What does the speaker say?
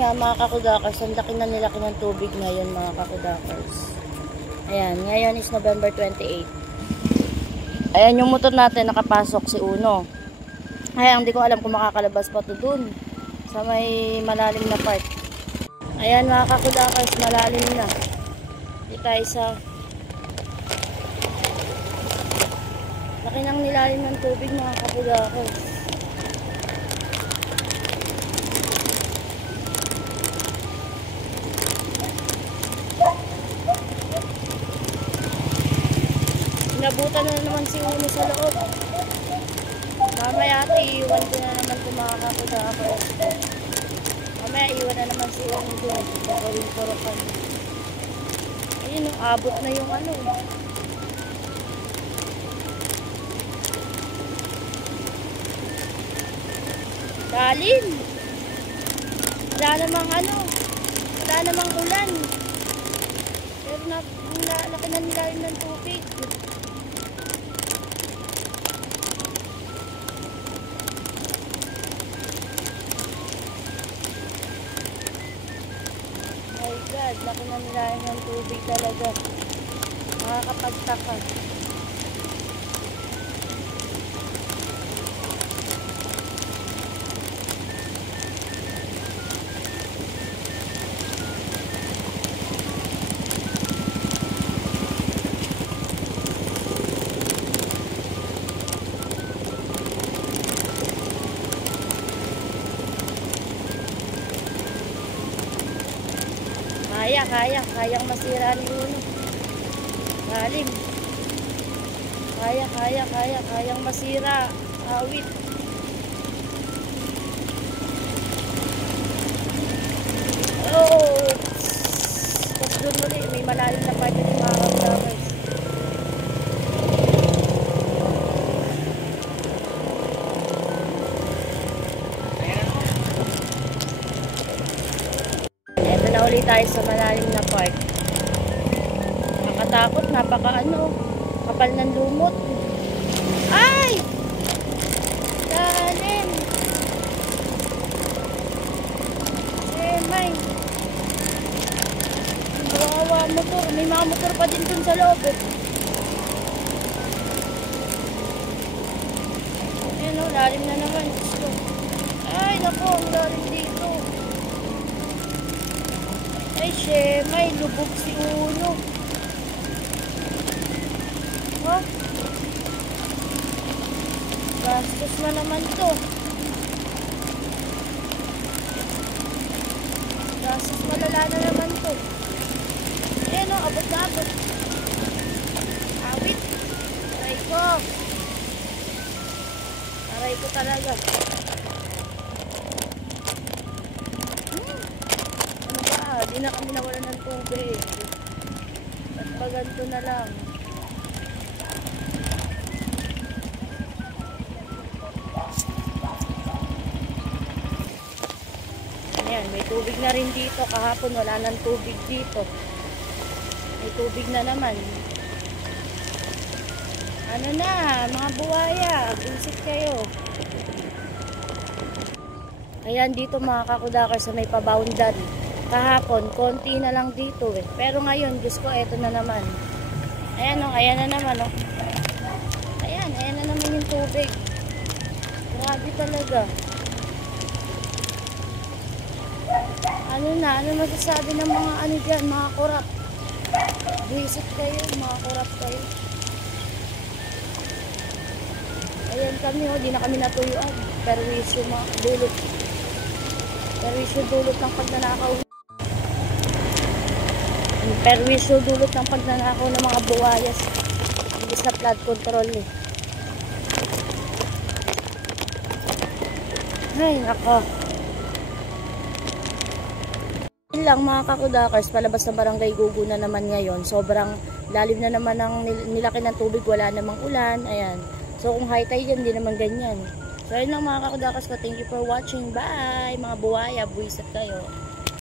nga mga kakudakers, ang laki na nilaki ng tubig ngayon mga kakudakers. Ayan, ngayon is November 28. Ayan yung motor natin, nakapasok si Uno. Ayan, hindi ko alam kung makakalabas pa to dun sa may malalim na part. Ayan mga kakudakers, malalim na. Di tayo sa laki ng nilalim ng tubig mga kakudakers. Nabutan na naman si Uno sa loob. Mamaya iiwan ko na naman kung mga kakudakers. Mamaya iwan na naman si Uno doon. Gagawin korokan. Ayun, abot na yung ano. Lalim. Wala namang ano. Wala namang ulan. Pero laki na nilalim ng tubig. My God, laki na nilalim ng tubig talaga. Makakapagtaka. Kayang masira ni Uno. Lalim. Kayang masira. Awit. Oh! Tapos doon ulit, may malalim na part ng mga kakudakers. Eto na ulit tayo sa malalim na part. Nakatakot, kapal ng lumot. Ay! Lalim! Semay! Kawawa motor. May mga motor pa din dun sa loob. Ayan o, lalim na naman. Ay, naku, ang lalim dito. Ay, Semay, lubog si Uno. Oh. Gastos na naman to. Gastos malala na naman to. Ayan o, abot na abot. Awit. Aray ko. Aray ko talaga. Ano ba? Di na kami nawalan ng tubig. At paganto na lang. Ayan, may tubig na rin dito. Kahapon wala nang tubig dito. May tubig na naman. Ano na, mga buwaya, visit kayo. Ayan dito mga kakudakers sa may paboundan. Kahapon, konti na lang dito eh. Pero ngayon, Diyos ko, eto na naman. Ayan o, ayan na naman o. Ayan na naman yung tubig. Grabe talaga. Ano masasabi ng mga ano dyan, mga kurap? Visit kayo, mga kurap kayo. Ayan kami o, di na kami natuyuan. Perwisyo mga dulot. Perwisyo dulot ng pagnanakaw. Perwisyo dulot ng pagnanakaw ng mga buwayas. Hindi sa flood control eh. Ay, nako. Yun lang mga kakudakers, palabas sa barangay Gugu na naman ngayon. Sobrang lalim na naman ang nilaki ng tubig, wala namang ulan. Ayan. So kung high tide yan, hindi naman ganyan. So yun lang mga kakudakers ko. Thank you for watching. Bye! Mga buwaya, buwisit kayo.